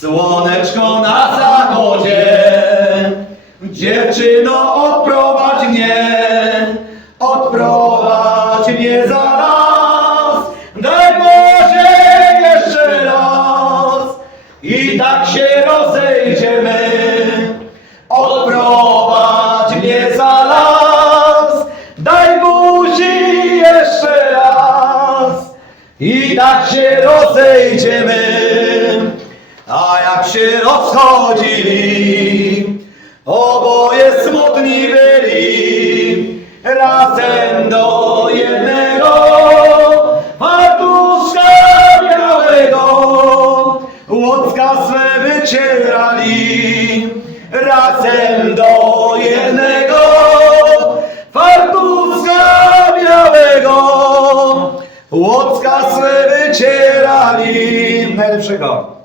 Słoneczko na zachodzie, dziewczyno odprowadź mnie, odprowadź mnie zaraz, daj Boże jeszcze raz. I tak się rozejdziemy, odprowadź mnie zaraz, daj buzi jeszcze raz. I tak się rozejdziemy. Się rozchodzili, oboje smutni byli, razem do jednego fartuszka białego, łocka swe wycierali, razem do jednego fartuszka białego, łocka swe wycierali. Najlepszego.